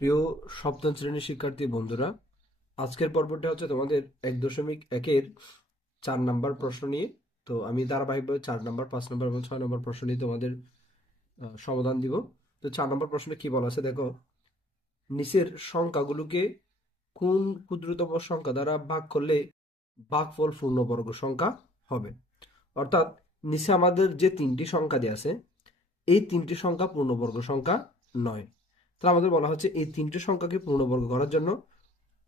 প্রিয় সপ্তম শ্রেণীর শিক্ষার্থী বন্ধুরা, আজকের পর্বটা হচ্ছে তোমাদের 1.1-এর 4 নাম্বার প্রশ্ন নিয়ে। তো আমি ধারাবাহিকভাবে 4 নাম্বার, 5 নাম্বার এবং 6 নাম্বার প্রশ্ন নিয়ে তোমাদের সমাধান দিব। তো 4 নাম্বার প্রশ্নে কি বলা আছে দেখো, নিচের সংখ্যাগুলোকে কোন ক্ষুদ্রতম সংখ্যা দ্বারা ভাগ করলে ভাগফল পূর্ণবর্গ সংখ্যা হবে। অর্থাৎ নিচে আমাদের যে 3টি সংখ্যা দেওয়া আছে, এই 3টি সংখ্যা পূর্ণবর্গ সংখ্যা নয়। তাহলে আমাদের বলা হচ্ছে এই 3টি সংখ্যাকে পূর্ণবর্গ করার জন্য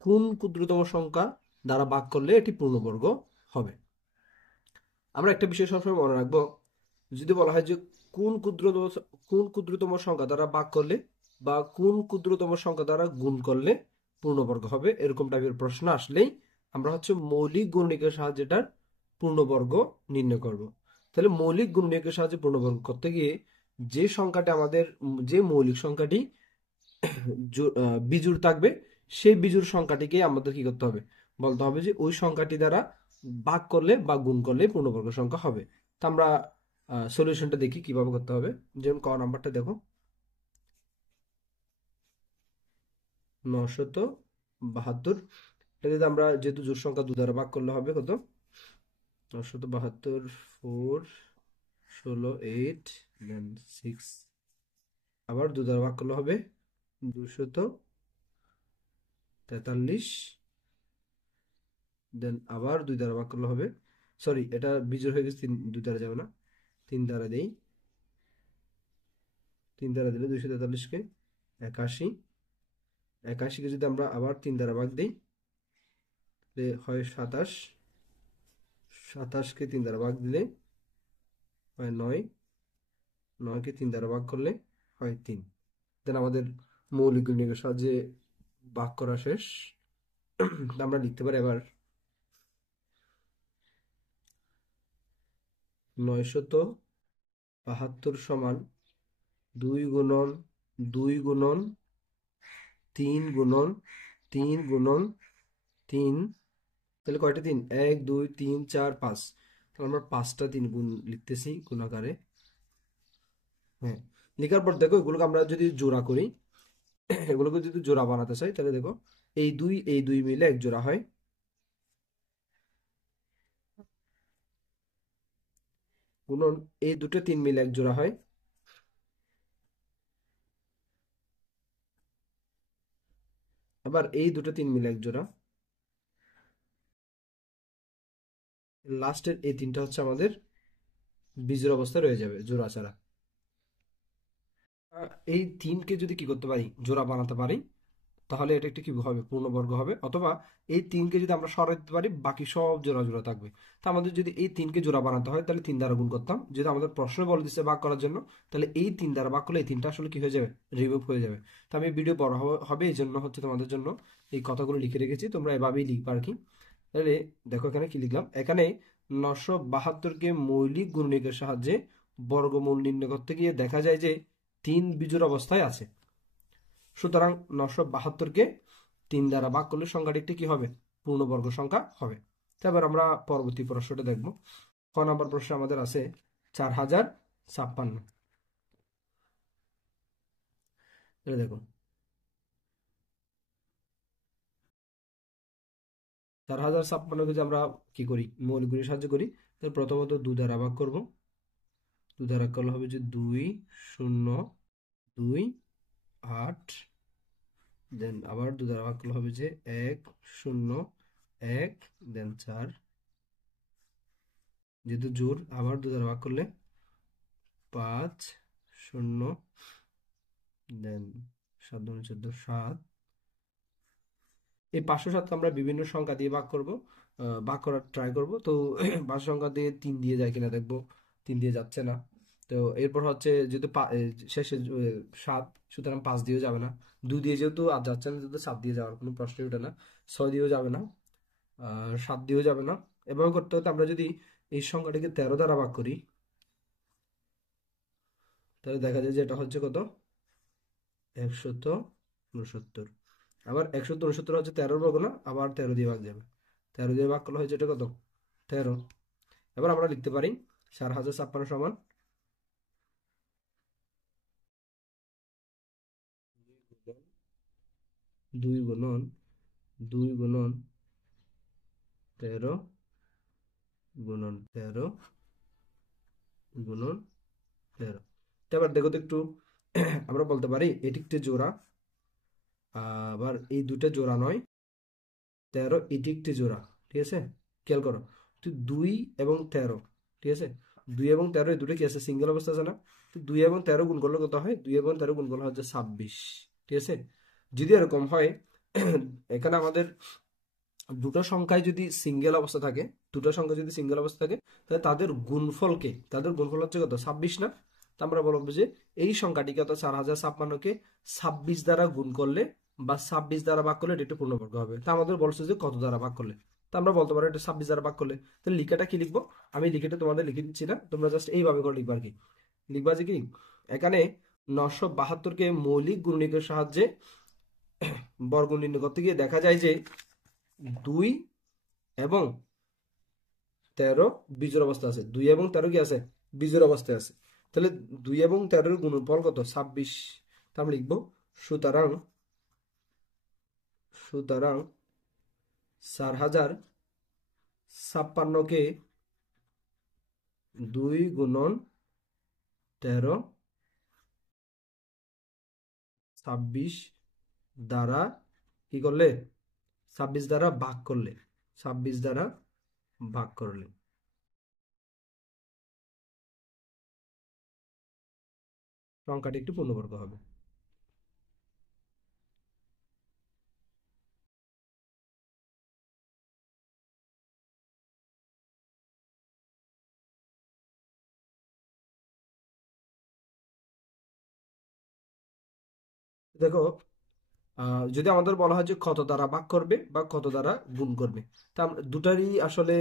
কোন ক্ষুদ্রতম সংখ্যা দ্বারা ভাগ করলে এটি পূর্ণবর্গ হবে। আমরা একটা বিষয় সবসময় মনে রাখবো, যদি বলা হয় যে কোন ক্ষুদ্রতম কোন ক্ষুদ্রতম সংখ্যা দ্বারা ভাগ করলে বা কোন ক্ষুদ্রতম সংখ্যা দ্বারা গুণ করলে পূর্ণবর্গ হবে, এরকম টাইপের প্রশ্ন আসলেই আমরা হচ্ছে মৌলিক গুণনীয়কের সাহায্যে এটার পূর্ণবর্গ নির্ণয় করব। তাহলে মৌলিক গুণনীয়কের সাহায্যে পূর্ণবর্গ করতে গিয়ে যে সংখ্যাটি আমাদের, যে মৌলিক সংখ্যাটি বিজোড় থাকবে, সেই বিজোড় সংখ্যাটিকে আমাদের কি করতে হবে, বলতে হবে যে ওই সংখ্যাটি দ্বারা ভাগ করলে বা গুণ করলে পূর্ণবর্গ সংখ্যা হবে। তো আমরা সলিউশনটা দেখি কিভাবে করতে হবে। যেমন ক নাম্বারটা দেখো, 972। এটা যদি আমরা, যেহেতু জোড় সংখ্যা 2 দ্বারা ভাগ করলে হবে কত, 972, 4, 16, 8, দেন 6, আবার 2 দ্বারা ভাগ করলে হবে 243, দেন আবার 2 দ্বারা ভাগ করলে হবে, সরি এটা বিজোড় হয়ে গেছে, 2 দ্বারা যাবে না, 3 দ্বারা দেই, 3 দ্বারা দিলে 243 কে 81, 81 কে যদি আমরা আবার 3 দ্বারা ভাগ দিই তাহলে হয় 27, 27 কে 3 দ্বারা ভাগ দিলে হয় 9, 9 কে 3 দ্বারা ভাগ করলে হয় 3। দেন আমাদের মৌলিক গুণনীয়কের সাহায্যে ভাগ করা শেষ। আমরা লিখতে পারি এবার 972 সমান 2 গুণন 2 গুণন 3 গুণন 3 গুণন 3, তাহলে কয়টা 3, 1 2 3 4 5, তাহলে আমরা 5টা 3 গুণ লিখতেছি গুণ আকারে। হ্যাঁ, লেখার পর দেখো এগুলোকে আমরা যদি জোড়া করি, এগুলোকে যদি জোড়া বানাতে চাই তাহলে দেখো এই দুই মিলে এক জোড়া হয়, গুণন এই দুটো 3 মিলে এক জোড়া হয়, আবার এই দুটো 3 মিলে এক জোড়া, লাস্টের এই 3টা হচ্ছে আমাদের বিজোড় অবস্থায় রয়ে যাবে জোড়া ছাড়া। এই 3কে যদি কি করতে পারি, জোড়া বানাতে পারি, তাহলে এটা একটা কি হবে, পূর্ণবর্গ হবে। অথবা এই 3কে যদি আমরা সরাই দিতে পারি, বাকি সব জোড়া জোড়া থাকবে। তা আমাদের যদি এই 3কে জোড়া বানাতে হয় তাহলে 3 দ্বারা গুণ করতাম, যদি আমাদের প্রশ্ন বলে দিচ্ছে ভাগ করার জন্য, তাহলে এই 3 দ্বারা ভাগ করলে এই 3টা আসলে কি হয়ে যাবে, রিমুভ হয়ে যাবে। তো আমি ভিডিও বড় হবে এই জন্য হচ্ছে তোমাদের জন্য এই কথাগুলো লিখে রেখেছি, তোমরা এভাবেই লিখবা আর কি। তাহলে দেখো এখানে কি লিখলাম, এখানে 972কে মৌলিক গুণনীয়কের সাহায্যে বর্গমূল নির্ণয় করতে গিয়ে দেখা যায় যে 3 বিজোড় অবস্থায় আছে। সুতরাং 972কে 3 দ্বারা ভাগ করলে সংখ্যাটি একটি কি হবে, পূর্ণবর্গ সংখ্যা হবে। তারপর আমরা পরবর্তী প্রশ্নটা দেখব। ক নম্বর প্রশ্ন আমাদের আছে 4056। এটা দেখো 4056কে যদি আমরা কি করি, মৌলিক গুণের সাহায্য করি, তাহলে প্রথমত 2 দ্বারা ভাগ করব, 2 দ্বারা করলে হবে যে 2 0 2 8, দেন আবার 2 দ্বারা ভাগ করলে হবে যে 1 0 1, দেন 4, যেহেতু জোর আবার 2 দ্বারা ভাগ করলে 5 0, দেন 7 2 14 7। এই 507কে আমরা বিভিন্ন সংখ্যা দিয়ে ভাগ করব, ভাগ করার ট্রাই করব। তো 5 সংখ্যা দিয়ে 3 দিয়ে যায় কিনা দেখবো, 3 দিয়ে যাচ্ছে না। তো এরপর হচ্ছে যেহেতু শেষে 7, সুতরাং 5 দিয়েও যাবে না, 2 দিয়ে যেহেতু আর যাচ্ছে না, যেহেতু 7 দিয়ে যাওয়ার কোনো প্রশ্নই ওঠে না, 6 দিয়েও যাবে না, 7 দিয়েও যাবে না। এভাবে করতে হতে আমরা যদি এই সংখ্যাটিকে 13 দ্বারা ভাগ করি, তাহলে দেখা যায় যে এটা হচ্ছে কত, 169। আবার 169 হচ্ছে 13 বর্গ না, আবার 13 দিয়ে ভাগ যাবে, 13 দিয়ে ভাগ করলে হচ্ছে এটা কত, 13। এবার আমরা লিখতে পারি 4056 সমান 2 গুণন 2 গুণন 2 গুণন 13 গুণন 13 গুণন 13। এবার দেখো তো একটু আমরা বলতে পারি এটি একটি জোড়া, আবার এই দুটো জোড়া নয়, 13 এটি একটি জোড়া। ঠিক আছে, খেয়াল করো তো 2 এবং 13। ঠিক আছে, 2 এবং 13 এই দুটো কি আছে, সিঙ্গেল অবস্থা আছে না? তো 2 এবং 13 গুণ করলে কত হয়? 2 এবং 13 গুণ করলে হচ্ছে 26। ঠিক আছে, যদি এরকম হয় এখানে আমাদের দুটো সংখ্যায় যদি সিঙ্গেল অবস্থা থাকে, দুটো সংখ্যা যদি সিঙ্গেল অবস্থা থাকে, তাহলে তাদের গুণফল হচ্ছে কত? 26 না? তা আমরা বলবো যে এই সংখ্যাটিকে অর্থাৎ 4056কে 26 দ্বারা গুণ করলে বা 26 দ্বারা ভাগ করলে এটা একটু পূর্ণবর্গ হবে। তা আমাদের বলছে যে কত দ্বারা ভাগ করলে, তা আমরা বলতে পারি এটা 26 দ্বারা ভাগ করলে। তাহলে লিখাটা কি লিখবো? আমি লিখিটা তোমাদের লিখে দিচ্ছি না, তোমরা জাস্ট এইভাবে করে লিখবা আর কি। লিখবা যে কি, এখানে 972কে মৌলিক গুণনীয়কের সাহায্যে বর্গ নির্ণয় করতে গিয়ে দেখা যায় যে 2 এবং 13 বিজোড় অবস্থা আছে। 2 এবং 13 কি আছে? বিজোড় অবস্থায় আছে। তাহলে 2 এবং 13 এর গুণফল কত? 26। তা আমরা লিখবো সুতরাং সুতরাং 4056কে 2 গুণন 13 26 দ্বারা কি করলে? 26 দ্বারা ভাগ করলে, 26 দ্বারা ভাগ করলে সংখ্যাটি একটি পূর্ণবর্গ হবে। দেখো, যদি আমাদের বলা হয় যে কত দ্বারা ভাগ করবে বা কত দ্বারা গুণ করবে, তা দুটারই আসলে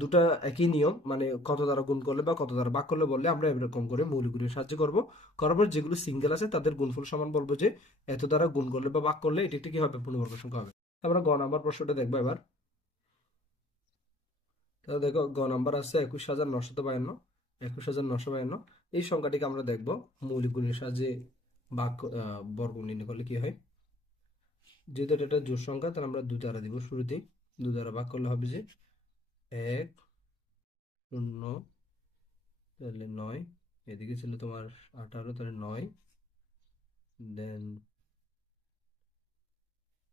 দুটা একই নিয়ম, মানে কত দ্বারা গুণ করলে বা কত দ্বারা ভাগ করলে বললে আমরা এরকম করে মৌলিকগুলির সাহায্য করব। করার পর যেগুলো সিঙ্গেল আছে তাদের গুণফল সমান বলবো যে এত দ্বারা গুণ করলে বা ভাগ করলে এটি একটি কি হবে? পূর্ণবর্গ সংখ্যা হবে। আমরা গ নাম্বার প্রশ্নটা দেখবো এবার। তাহলে দেখো, গ নাম্বার আছে 21952। 21952 এই সংখ্যাটিকে আমরা দেখবো মৌলিকগুলির সাহায্যে ভাগ বর্গ নির্ণয় করলে কি হয়। যেহেতু এটা একটা জোড় সংখ্যা, তাহলে আমরা 2 দ্বারা দিব শুরুতেই। 2 দ্বারা ভাগ করলে হবে যে 1 0, তাহলে 9, এদিকে ছিল তোমার 18, তাহলে 9, দেন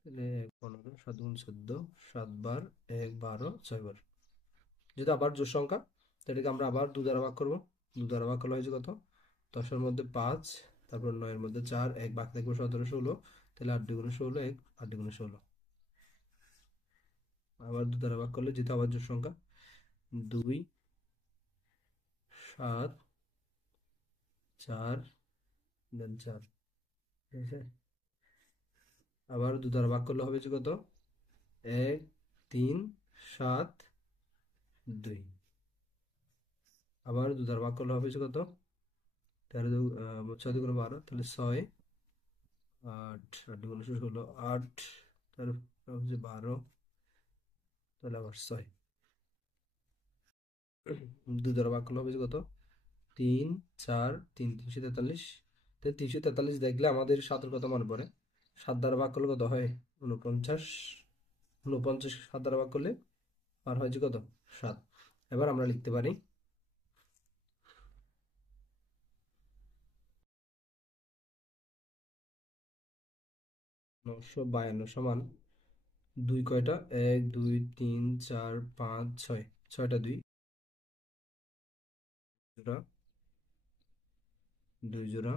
তাহলে 15, 7 গুণ 14, 7 বার 1 12, 6 বার। যেহেতু আবার জোড় সংখ্যা, তো এটাকে আমরা আবার 2 দ্বারা ভাগ করবো। 2 দ্বারা ভাগ করলে হয়েছে কত? 10-এর মধ্যে 5, তারপর 9-এর মধ্যে 4, 1 বাকি থাকবে 17 16, তাহলে 8 2 গুণ 16, 1 8 2 গুণ 16। আবার 2 দ্বারা ভাগ করলে, যেহেতু আবার জোড় সংখ্যা, 2 7 4 দেন 4। ঠিক আছে, আবার 2 দ্বারা ভাগ করলে হবে যে কত? 1 3 7 2। আবার 2 দ্বারা ভাগ করলে হবে যে কত? 13 6 2 12, তাহলে 6 8 8 2 16, 8, তারপর হচ্ছে 12, তাহলে আবার 6। 2 দ্বারা ভাগ করলে হবে যে কত? 3 4 3 343। তাহলে 343 দেখলে আমাদের 7-এর কথা মনে পড়ে। 7 দ্বারা ভাগ করলে কত হয়? 49। 49 7 দ্বারা ভাগ করলে আর হয় যে কত? 7। এবার আমরা লিখতে পারি 952 সমান 2 কয়টা? 1 2 3 4 5 6, 6টা 2 জোড়া, 2 জোড়া,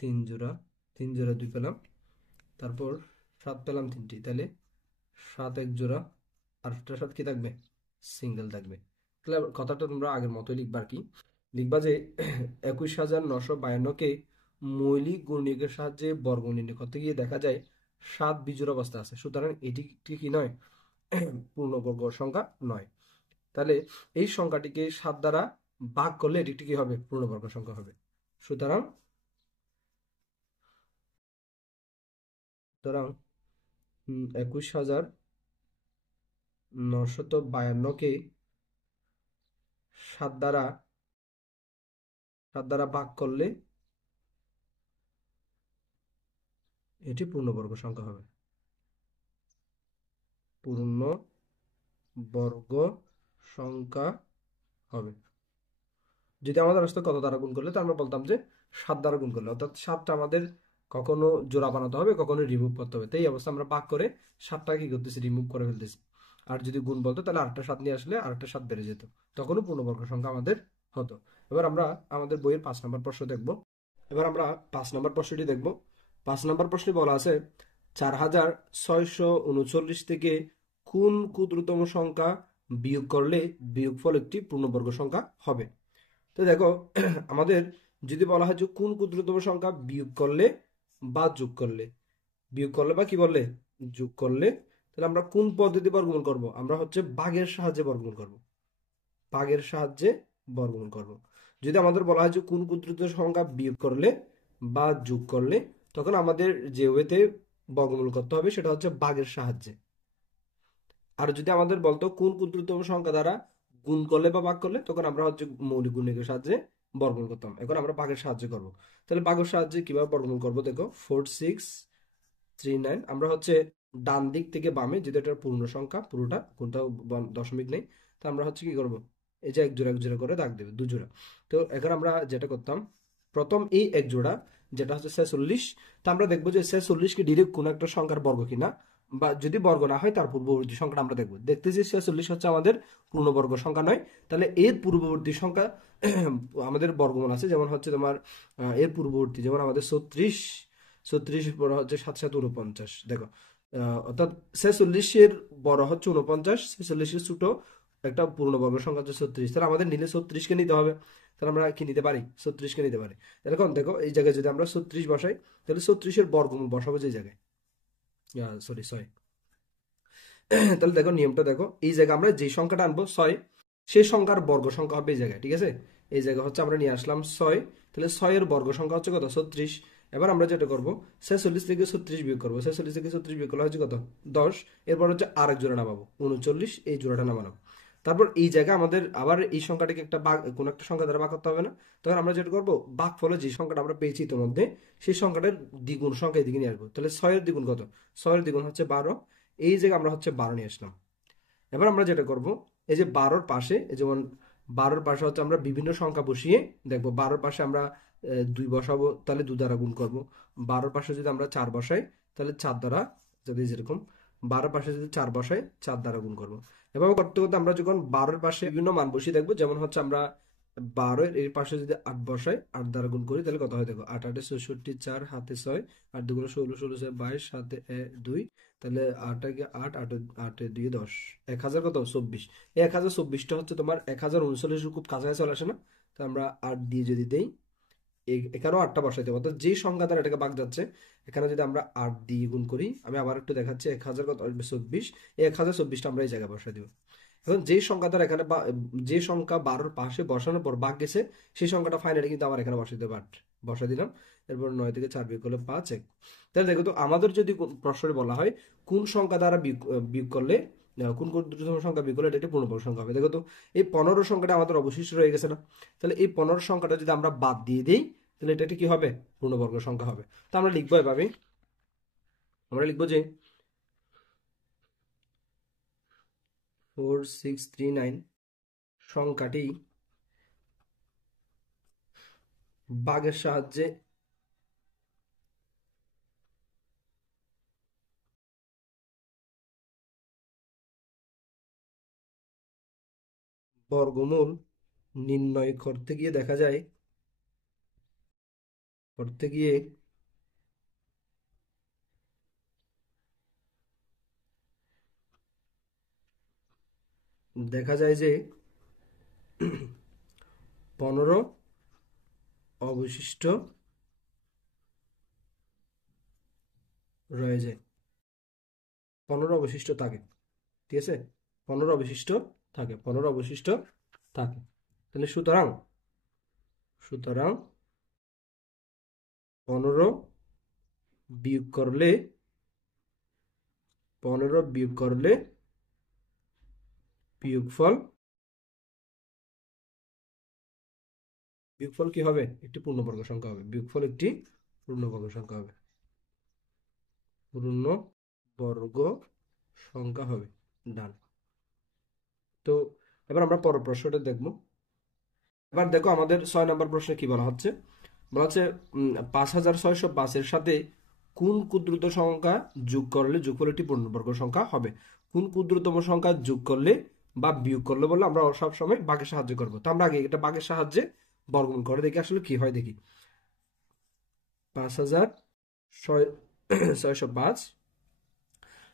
3 জোড়া, 3 জোড়া 2 পেলাম, তারপর 7 পেলাম 3টি, তাহলে 7 এক জোড়া, আর একটা 7 কি থাকবে? সিঙ্গেল থাকবে। তাহলে কথাটা তোমরা আগের মতোই লিখবা আর কি। লিখবা যে 21952কে মৌলিক গুণনীয়কের সাহায্যে বর্গ নির্ণয় করতে গিয়ে দেখা যায় 7 বিজোড় অবস্থা আছে, সুতরাং এটি কি নয়? পূর্ণবর্গ সংখ্যা নয়। তাহলে এই সংখ্যাটিকে 7 দ্বারা ভাগ করলে এটি কি হবে? পূর্ণবর্গ সংখ্যা হবে। সুতরাং সুতরাং 21952কে 7 দ্বারা 7 দ্বারা ভাগ করলে এটি পূর্ণবর্গ সংখ্যা হবে, পূর্ণবর্গ সংখ্যা হবে। যদি আমাদের আসতো কত দ্বারা গুণ করলে, তো আমরা বলতাম যে 7 দ্বারা গুণ করলে, অর্থাৎ 7টা আমাদের কখনো জোড়া বানাতে হবে, কখনো রিমুভ করতে হবে। তো এই অবস্থা আমরা ভাগ করে 7টা কি করতেছি, রিমুভ করে ফেলতেছি। আর যদি গুণ বলতো তাহলে আরেকটা 7 নিয়ে আসলে আরেকটা 7 বেড়ে যেত, তখনও পূর্ণবর্গ সংখ্যা আমাদের হতো। এবার আমরা আমাদের বইয়ের 5 নম্বর প্রশ্ন দেখব। এবার আমরা 5 নম্বর প্রশ্নটি দেখব। 5 নম্বর প্রশ্নে বলা আছে 4639 থেকে কোন ক্ষুদ্রতম সংখ্যা বিয়োগ করলে বিয়োগফল একটি পূর্ণবর্গ সংখ্যা হবে। তো দেখো, আমাদের যদি বলা হয় যে কোন ক্ষুদ্রতম সংখ্যা বিয়োগ করলে বা যোগ করলে, বিয়োগ করলে বা কি বললে, যোগ করলে, তাহলে আমরা কোন পদ্ধতি বর্গমূল করব? আমরা হচ্ছে ভাগের সাহায্যে বর্গমূল করব, ভাগের সাহায্যে বর্গমূল করব। যদি আমাদের বলা হয় যে কোন ক্ষুদ্রতম সংখ্যা বিয়োগ করলে বা যোগ করলে, তখন আমাদের যে ওয়েতে বর্গমূল করতে হবে সেটা হচ্ছে ভাগের সাহায্যে। আর যদি আমাদের বলতো কোন ক্ষুদ্রতম সংখ্যা দ্বারা গুণ করলে বা ভাগ করলে, তখন আমরা হচ্ছে মৌলিক গুণনীয়কের সাহায্যে বর্গমূল করতাম। এখন আমরা ভাগের সাহায্যে করব। তাহলে ভাগের সাহায্যে কিভাবে বর্গমূল করব দেখো, 4639 আমরা হচ্ছে ডান দিক থেকে বামে, যেটা এটার পূর্ণ সংখ্যা, পুরোটা কোনটাও দশমিক নেই, তো আমরা হচ্ছে কি করব, এই যে এক জোড়া করে দাগ দেবে, দু জোড়া। তো এখন আমরা যেটা করতাম, প্রথম এই এক জোড়া যেটা হচ্ছে 46, তা আমরা দেখবো যে 46 কি ডিরেক্ট কোন একটা সংখ্যার বর্গ কিনা, বা যদি বর্গ না হয় তার পূর্ববর্তী সংখ্যাটা আমরা দেখবো। দেখতেছি 46 হচ্ছে আমাদের পূর্ণবর্গ সংখ্যা নয়, তাহলে এর পূর্ববর্তী সংখ্যা আমাদের বর্গমূল আছে, যেমন হচ্ছে তোমার এর পূর্ববর্তী, যেমন আমাদের 36, 36 বড় হচ্ছে 7 7 49, দেখো অর্থাৎ 46-এর বড় হচ্ছে 49, 46-এর ছোট একটা পূর্ণবর্গ সংখ্যা হচ্ছে 36, তাহলে আমাদের নিলে 36-কে নিতে হবে। তাহলে আমরা কি নিতে পারি, 36-কে নিতে পারি। তাহলে এখন দেখো এই জায়গায় যদি আমরা 36 বসাই, তাহলে 36-এর বর্গমূল বসাবো যে জায়গায়, সরি 6। তাহলে দেখো নিয়মটা দেখো, এই জায়গায় আমরা যে সংখ্যাটা আনবো 6, সেই সংখ্যার বর্গ সংখ্যা হবে এই জায়গায়, ঠিক আছে। এই জায়গা হচ্ছে আমরা নিয়ে আসলাম 6, তাহলে 6-এর বর্গ সংখ্যা হচ্ছে কত, 36। এবার আমরা যেটা করবো, 46 থেকে 36 বিয়োগ করবো, 46 থেকে 36 বিয়োগ করলে হচ্ছে কত, 10। এরপর হচ্ছে আরেক জোড়া নামাবো, 39, এই জোড়াটা নামানো। তারপর এই জায়গায় আমাদের আবার এই সংখ্যাটাকে একটা ভাগ, কোন একটা সংখ্যা দ্বারা ভাগ করতে হবে না। তখন আমরা যেটা করবো, ভাগ ফলে যে সংখ্যাটা আমরা পেয়েছি ইতিমধ্যে, সেই সংখ্যাটার দ্বিগুণ সংখ্যা এদিকে নিয়ে আসবো। তাহলে 6-এর দ্বিগুণ কত, 6-এর দ্বিগুণ হচ্ছে 12, এই জায়গায় আমরা হচ্ছে 12 নিয়ে আসলাম। এবার আমরা যেটা করব, এই যে 12-র পাশে, যেমন 12-র পাশে হচ্ছে আমরা বিভিন্ন সংখ্যা বসিয়ে দেখবো, 12-র পাশে আমরা 2 বসাবো, তাহলে 2 দ্বারা গুণ করব। 12-র পাশে যদি আমরা 4 বসাই, তাহলে 4 দ্বারা, যদি যেরকম 12-র পাশে যদি 4 বসাই, 4 দ্বারা গুণ করব। এভাবে করতে করতে আমরা যখন 12-র পাশে বিভিন্ন মান বসিয়ে দেখবো, যেমন হচ্ছে আমরা 12-এর পাশে যদি 8 বসাই, 8 দ্বারা গুণ করি, তাহলে কত হয় দেখো, 8 8 64, 4 হাতে 6, 8 2 16, 16 22, হাতে 2, তাহলে 8 আগে 8, 8 8 2 10, 1000 কত, 24। এই 1024টা হচ্ছে তোমার 1039-এর খুব কাছাকাছি চলে আসে না? তো আমরা 8 দিয়ে যদি দেই, এখানেও 8টা বসাইতে হবে, অর্থাৎ যে সংখ্যা দ্বারা এটাকে ভাগ যাচ্ছে, এখানে যদি আমরা 8 দিয়ে গুণ করি, আমি আবার একটু দেখাচ্ছি, 1000 কত আসবে, 24। এই 1024টা আমরা এই জায়গায় বসাই দিব। এখন যে সংখ্যা দ্বারা এখানে যে সংখ্যা 12-র পাশে বসানোর পর ভাগ গেছে, সেই সংখ্যাটা ফাইনালি কিন্তু আবার এখানে বসাই দিতে, বসাই দিলাম। এরপর 9 থেকে 4 বিয়োগ করলে 5 1। তাহলে দেখো তো, আমাদের যদি প্রশ্নে বলা হয় কোন সংখ্যা দ্বারা বিয়োগ করলে, কোন ক্ষুদ্রতম সংখ্যা বিয়োগ করলে এটা একটি পূর্ণবর্গ সংখ্যা হবে, দেখো তো এই 15 সংখ্যাটা আমাদের অবশিষ্ট রয়ে গেছে না? তাহলে এই 15 সংখ্যাটা যদি আমরা বাদ দিয়ে দিই, তাহলে এটা কি হবে, পূর্ণবর্গ সংখ্যা হবে। তো আমরা লিখবো এভাবে, আমরা লিখবো যে 4639 সংখ্যাটি ভাগের সাহায্যে বর্গমূল নির্ণয় করতে গিয়ে দেখা যায়, করতে গিয়ে দেখা যায় যে 15 অবশিষ্ট রয়ে যায়, 15 অবশিষ্ট থাকে, ঠিক আছে, 15 অবশিষ্ট থাকে, 15 অবশিষ্ট থাকে। তাহলে সুতরাং, সুতরাং 15 বিয়োগ করলে, 15 বিয়োগ করলে বিয়োগফল, বিয়োগফল কি হবে, একটি পূর্ণবর্গ সংখ্যা হবে, বিয়োগফল একটি পূর্ণবর্গ সংখ্যা হবে। পূর্ণবর্গ সংখ্যা হবে। ডান। তো এবার আমরা পরের প্রশ্নটা দেখবো। এবার দেখো আমাদের 6 নম্বর প্রশ্নে কি বলা হচ্ছে। বলা হচ্ছে 5605-এর সাথে কোন ক্ষুদ্রতম সংখ্যা যোগ করলে যোগফল একটি পূর্ণবর্গ সংখ্যা হবে। কোন ক্ষুদ্রতম সংখ্যা যোগ করলে বা বিয়োগ করলে বলে আমরা সবসময় ভাগের সাহায্য করবো। তো আমরা আগে এটা ভাগের সাহায্যে বর্গমূল করে দেখি আসলে কি হয়। দেখি 5605,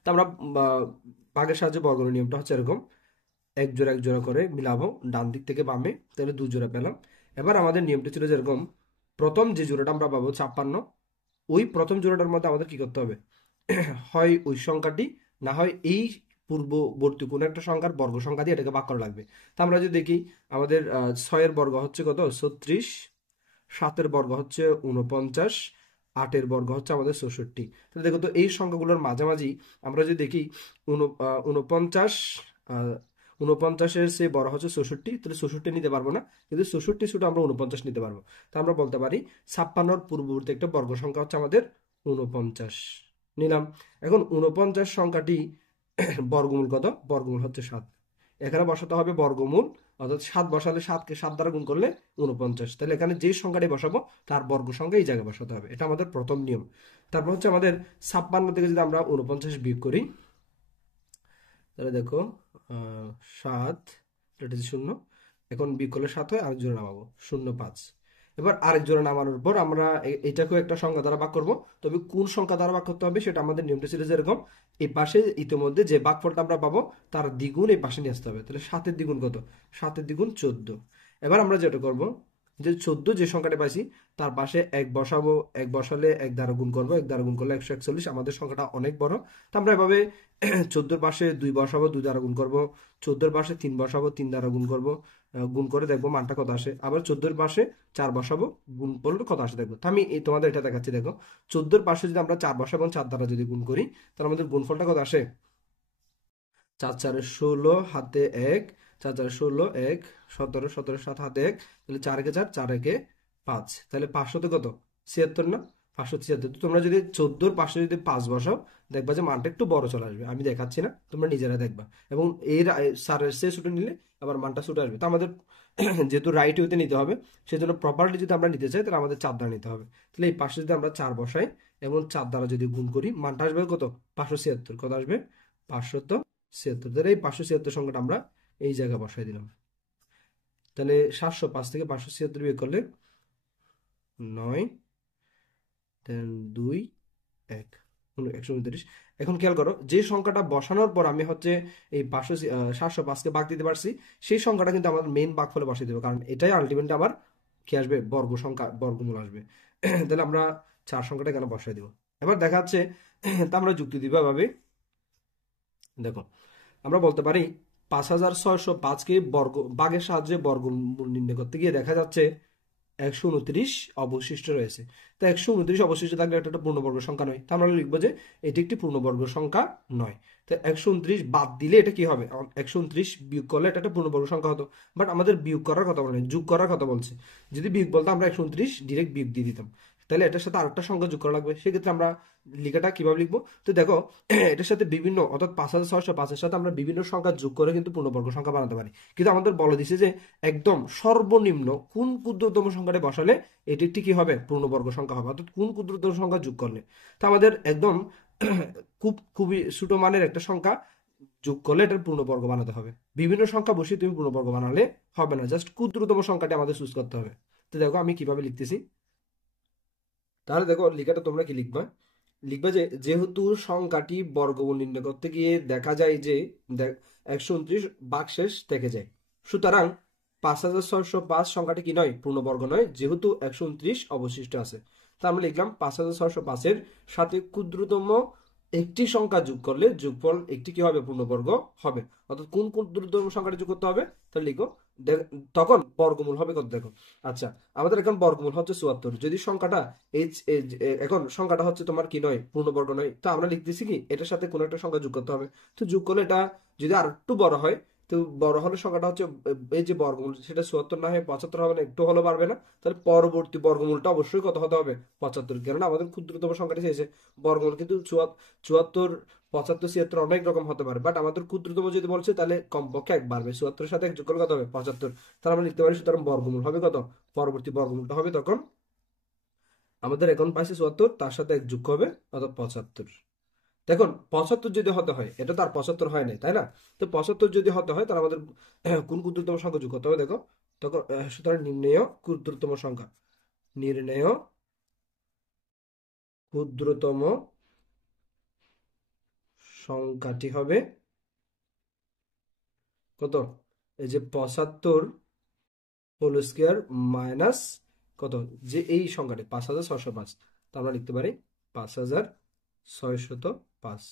তো আমরা ভাগের সাহায্যে বর্গমূলের নিয়মটা হচ্ছে এরকম, এক জোড়া করে মিলাবো ডান দিক থেকে বামে, তাহলে 2 জোড়া পেলাম। এবার আমাদের নিয়মটা ছিল যেরকম, প্রথম যে জোড়াটা আমরা পাবো 56, ওই প্রথম জোড়াটার মধ্যে আমাদের কি করতে হবে, হয় ওই সংখ্যাটি, না হয় এই পূর্ববর্তী কোনো একটা সংখ্যার বর্গ সংখ্যা দিয়ে এটাকে ভাগ করা লাগবে। তা আমরা যদি দেখি আমাদের 6-এর বর্গ হচ্ছে কত, 36, 7-এর বর্গ হচ্ছে 49, 8-এর বর্গ হচ্ছে আমাদের 64। তাহলে দেখো তো এই সংখ্যাগুলোর মাঝামাঝি আমরা যদি দেখি 49, 49-এর সে বড় হচ্ছে 64, তাহলে 64 নিতে পারবো না, কিন্তু 64 ছোট আমরা 49 নিতে পারবো। তো আমরা বলতে পারি 56-এর পূর্ববর্তী একটা বর্গ সংখ্যা হচ্ছে আমাদের 49 নিলাম। এখন 49 সংখ্যাটি বর্গমূল কত, বর্গমূল হচ্ছে 7। এখানে বসাতে হবে বর্গমূল, অর্থাৎ 7 বসালে 7কে 7 দ্বারা গুণ করলে 49। তাহলে এখানে যে সংখ্যাটি বসাবো তার বর্গ সংখ্যা এই জায়গায় বসাতে হবে, এটা আমাদের প্রথম নিয়ম। তারপর হচ্ছে আমাদের 56 থেকে যদি আমরা 49 বিয়োগ করি, তাহলে দেখো 7, এটা হচ্ছে 0, এখন বিয়োগ করলে 7 হয়, আরেক জোড়া নামাবো 0, 5। এবার আরেক জোড়া নামানোর পর আমরা এটাকেও একটা সংখ্যা দ্বারা ভাগ করব। তবে কোন সংখ্যা দ্বারা ভাগ করতে হবে সেটা আমাদের নিয়মটা ছিল যেরকম, এই পাশে ইতিমধ্যে যে ভাগফলটা আমরা পাবো তার দ্বিগুণ এই পাশে নিয়ে আসতে হবে। তাহলে 7-এর দ্বিগুণ কত, 7-এর দ্বিগুণ 14। এবার আমরা যেটা করব, যে 14 যে সংখ্যাটা পাইছি তার পাশে 1 বসাবো, 1 বসালে 1 দ্বারা গুণ করবো, 1 দ্বারা গুণ করলে 141। আমাদের সংখ্যাটা অনেক বড়, তো আমরা এভাবে 14-এর পাশে 2 বসাবো, 2 দ্বারা গুণ করবো, 14-এর পাশে 3 বসাবো, 3 দ্বারা গুণ করবো, গুণ করে দেখবো মানটা কত আসে। আবার 14-এর পাশে 4 বসাবো, গুণ করলে কত আসে দেখবো। তো আমি এই তোমাদের এটা দেখাচ্ছি। দেখো 14-এর পাশে যদি আমরা 4 বসাবো এবং 4 দ্বারা যদি গুণ করি, তাহলে আমাদের গুণফলটা কত আসে, 4 4 16, হাতে 1, 4 4 16, 1 17, 17 7 হাতে 1, তাহলে 4 একে 4, 4 একে 5, তাহলে 500 কত, 76 না, 576। তো তোমরা যদি 14-এর পাশে যদি 5 বসাও, দেখবা যে মানটা একটু বড় চলে আসবে। আমি দেখাচ্ছি না, তোমরা নিজেরা দেখবা। এবং এর সারের সে ছুটে নিলে আবার মানটা ছুটে আসবে। তো আমাদের যেহেতু রাইট ওয়েতে নিতে হবে, সেজন্য প্রপারলি যদি আমরা নিতে চাই তাহলে আমাদের 4 দ্বারা নিতে হবে। তাহলে এই পাশে যদি আমরা 4 বসাই এবং 4 দ্বারা যদি গুণ করি, মানটা আসবে কত, 576। কত আসবে, 576। তাহলে এই 576 সংখ্যাটা আমরা এই জায়গায় বসাই দিলাম। তাহলে 705 থেকে 576 বিয়োগ করলে 9, দেন 2, 1, 129। এখন খেয়াল করো, যে সংখ্যাটা বসানোর পর আমি হচ্ছে এই 705-কে ভাগ দিতে পারছি, সেই সংখ্যাটা কিন্তু আমার মেইন ভাগফলে বসিয়ে দেবো, কারণ এটাই আলটিমেটলি আমার কি আসবে, বর্গ সংখ্যা, বর্গমূল আসবে। তাহলে আমরা 4 সংখ্যাটা এখানে বসাই দিব। এবার দেখা যাচ্ছে, তা আমরা যুক্তি দিব এভাবে। দেখো আমরা বলতে পারি 5605-কে ভাগের সাহায্যে বর্গমূল নির্ণয় করতে গিয়ে দেখা যাচ্ছে 129 অবশিষ্ট রয়েছে। তো 129 অবশিষ্ট থাকলে এটা একটা পূর্ণবর্গ সংখ্যা নয়, তা আমরা লিখবো যে এটি একটি পূর্ণবর্গ সংখ্যা নয়। তো 129 বাদ দিলে এটা কি হবে, 129 বিয়োগ করলে এটা একটা পূর্ণবর্গ সংখ্যা হতো। বাট আমাদের বিয়োগ করার কথা বলে, যোগ করার কথা বলছে। যদি বিয়োগ বলতো আমরা 129 ডিরেক্ট বিয়োগ দিয়ে দিতাম, তাহলে এটার সাথে আরেকটা সংখ্যা যোগ করা লাগবে। সেক্ষেত্রে আমরা লেখাটা কিভাবে লিখবো, তো দেখো এটার সাথে বিভিন্ন, অর্থাৎ 5605-এর সাথে আমরা বিভিন্ন সংখ্যা যোগ করে কিন্তু পূর্ণবর্গ সংখ্যা বানাতে পারি। কিন্তু আমাদের বলে দিছে যে একদম সর্বনিম্ন কোন ক্ষুদ্রতম সংখ্যাটা বসালে এটি একটি কি হবে, পূর্ণবর্গ সংখ্যা হবে, অর্থাৎ কোন ক্ষুদ্রতম সংখ্যা যোগ করলে। তো আমাদের একদম খুবই ছোট মানের একটা সংখ্যা যোগ করলে এটার পূর্ণবর্গ বানাতে হবে। বিভিন্ন সংখ্যা বসিয়ে তুমি পূর্ণবর্গ বানালে হবে না, জাস্ট ক্ষুদ্রতম সংখ্যাটি আমাদের চুজ করতে হবে। তো দেখো আমি কিভাবে লিখতেছি। তাহলে দেখো লেখাটা তোমরা কি লিখবা, লিখবে যে যেহেতু সংখ্যাটি বর্গমূল নির্ণয় করতে গিয়ে দেখা যায় যে 129 ভাগশেষ থেকে যায়, সুতরাং 5605 সংখ্যাটি কি নয়, পূর্ণবর্গ নয়, যেহেতু 129 অবশিষ্ট আছে। তা আমরা লিখলাম 5605-এর সাথে ক্ষুদ্রতম একটি সংখ্যা যোগ করলে যোগফল একটি কি হবে, পূর্ণবর্গ হবে। অর্থাৎ কোন ক্ষুদ্রতম সংখ্যাটি যোগ করতে হবে, তাহলে লিখো, তখন বর্গমূল হবে কত দেখো। আচ্ছা, আমাদের এখন বর্গমূল হচ্ছে 74। যদি সংখ্যাটা এখন সংখ্যাটা হচ্ছে তোমার কি নয়, পূর্ণবর্গ নয়, তো আমরা লিখতেছি কি এটার সাথে কোনো একটা সংখ্যা যোগ করতে হবে। তো যোগ করলে এটা যদি আর একটু বড় হয়, তো বড় হলে সংখ্যাটা হচ্ছে এই যে বর্গমূল সেটা 74 না হয়ে 75 হবে না, একটু হলেও পারবে না, তাহলে পরবর্তী বর্গমূলটা অবশ্যই কত হতে হবে? 75। কেননা আমাদের ক্ষুদ্রতম সংখ্যাটা চেয়েছে, বর্গমূল কিন্তু 74, 75, 76 অনেক রকম হতে পারে, বাট আমাদের ক্ষুদ্রতম যদি বলছে তাহলে কমপক্ষে এক বাড়বে, 74 এর সাথে এক যোগ করলে কত হবে? 75। তাহলে আমরা লিখতে পারি সুতরাং বর্গমূল হবে কত? পরবর্তী বর্গমূলটা হবে তখন আমাদের এখন পাইছে 74, তার সাথে এক যোগ হবে অর্থাৎ 75। দেখুন 75 যদি হতে হয়, এটা তো আর 75 হয় নাই, তাই না? তো 75 যদি হতে হয় তাহলে আমাদের কোন ক্ষুদ্রতম সংখ্যা যোগ করতে হবে দেখো। তখন সুতরাং নির্ণেয় ক্ষুদ্রতম সংখ্যা, নির্ণেয় ক্ষুদ্রতম সংখ্যাটি হবে কত? এই যে 75 হোল স্কয়ার মাইনাস কত, যে এই সংখ্যাটি 5605, তো আমরা লিখতে পারি 5605।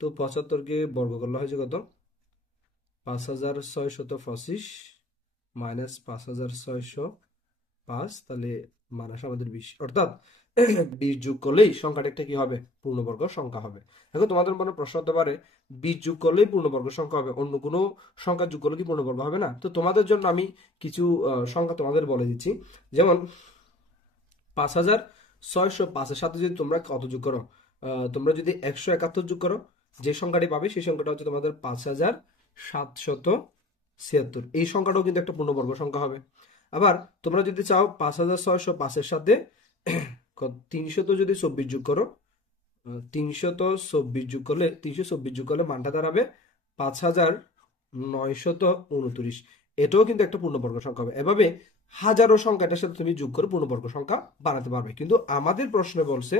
তো 75কে বর্গ করলে হয়েছে কত? 5625 মাইনাস 5605, তাহলে মান আসে আমাদের 20, অর্থাৎ 20 যোগ করলেই সংখ্যাটা একটা কি হবে? পূর্ণবর্গ সংখ্যা হবে। এখন তোমাদের মনে প্রশ্ন হতে পারে 20 যোগ করলেই পূর্ণবর্গ সংখ্যা হবে, অন্য কোনো সংখ্যা যোগ করলে কি পূর্ণবর্গ হবে না? তো তোমাদের জন্য আমি কিছু সংখ্যা তোমাদের বলে দিচ্ছি। যেমন 5605 এর সাথে যদি তোমরা কত যোগ করো, তোমরা যদি 171 যোগ করো, যে সংখ্যাটি পাবে সেই সংখ্যাটা হচ্ছে তোমাদের 5776। এই সংখ্যাটাও কিন্তু একটা পূর্ণবর্গ সংখ্যা হবে। আবার তোমরা যদি চাও 5605 এর সাথে 300 যদি 24 যোগ করো, 324 যোগ করলে 324 যোগ করলে মানটা দাঁড়াবে 5929। এটাও কিন্তু একটা পূর্ণবর্গ সংখ্যা হবে। এভাবে হাজারো সংখ্যাটার সাথে তুমি যোগ করে পূর্ণবর্গ সংখ্যা বানাতে পারবে। কিন্তু আমাদের প্রশ্নে বলছে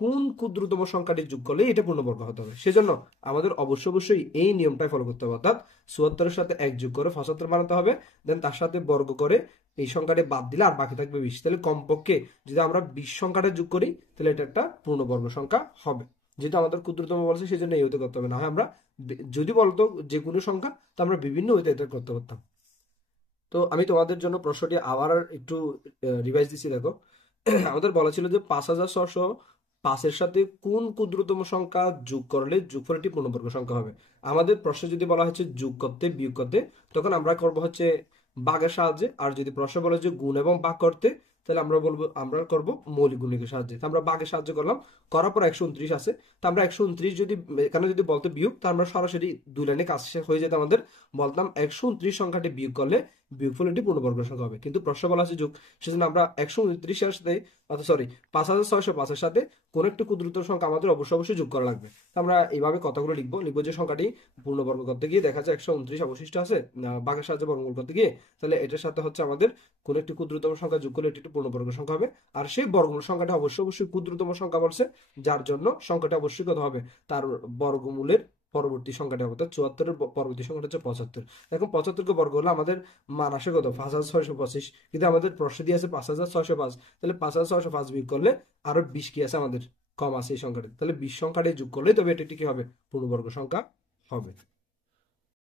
কোন ক্ষুদ্রতম সংখ্যাটি যোগ করলে এটা পূর্ণবর্গ হতে হবে, সেজন্য আমাদের অবশ্যই এই নিয়মটাই ফলো করতে হবে, অর্থাৎ 74 এর সাথে এক যোগ করে 75 বানাতে হবে, দেন তার সাথে বর্গ করে এই সংখ্যাটি বাদ দিলে আর বাকি থাকবে 20। তাহলে কমপক্ষে যদি আমরা 20 সংখ্যাটা যোগ করি তাহলে এটা একটা পূর্ণবর্গ সংখ্যা হবে। যেহেতু আমাদের ক্ষুদ্রতম বলছে সেই জন্য এই হতে করতে হবে, না হয় আমরা যদি বলতো যে কোনো সংখ্যা তো আমরা বিভিন্ন হইতে এটা করতে পারতাম। তো আমি তোমাদের জন্য প্রশ্নটি আবার একটু রিভাইজ দিচ্ছি, দেখো। আমাদের বলা ছিল যে 5605 এর সাথে কোন ক্ষুদ্রতম সংখ্যা যোগ করলে যোগফলটি পূর্ণবর্গ সংখ্যা হবে। আমাদের প্রশ্নে যদি বলা হচ্ছে যোগ করতে বিয়োগ করতে, তখন আমরা করব হচ্ছে ভাগের সাহায্যে, আর যদি প্রশ্ন বলে যে গুণ এবং ভাগ করতে, তাহলে আমরা করব মৌলিক গুণিকের সাহায্যে। তো আমরা ভাগের সাহায্য করলাম, করার পর 129 আছে, তো আমরা 129 যদি এখানে যদি বলতে বিয়োগ, তো আমরা সরাসরি দুই লাইনে কাজ হয়ে যেত আমাদের, বলতাম 129 সংখ্যাটি বিয়োগ করলে বিয়োগফল এটি পূর্ণবর্গ সংখ্যা হবে। কিন্তু প্রশ্ন বলা আছে যোগ, সেজন্য আমরা 129 এর সাথে, সরি 5605 এর সাথে কোন একটি ক্ষুদ্রতম সংখ্যা আমাদের অবশ্যই যোগ করা লাগবে। তো আমরা এইভাবে কথাগুলো লিখবো যে সংখ্যাটি পূর্ণবর্গ করতে গিয়ে দেখা যায় 129 অবশিষ্ট আছে, ভাগের সাহায্যে বর্গমূল করতে গিয়ে, তাহলে এটার সাথে হচ্ছে আমাদের কোন একটি ক্ষুদ্রতম সংখ্যা যোগ করলে এটি একটি পূর্ণবর্গ সংখ্যা হবে। আর সেই বর্গমূল সংখ্যাটা অবশ্যই ক্ষুদ্রতম সংখ্যা বলছে, যার জন্য সংখ্যাটা অবশ্যই কত হবে? তার বর্গমূলের পরবর্তী সংখ্যাটা হবে, অর্থাৎ 74-এর পরবর্তী সংখ্যাটা হচ্ছে 75। এখন 75কে বর্গ হলে আমাদের মান আসে কত? 5625। কিন্তু আমাদের প্রশ্ন দিয়ে আছে 5605, তাহলে 5605 বিয়োগ করলে আরো 20 কি আছে আমাদের? কম আছে এই সংখ্যাটা, তাহলে 20 সংখ্যাটা যোগ করলে তবে এটা কি হবে? পূর্ণবর্গ সংখ্যা হবে।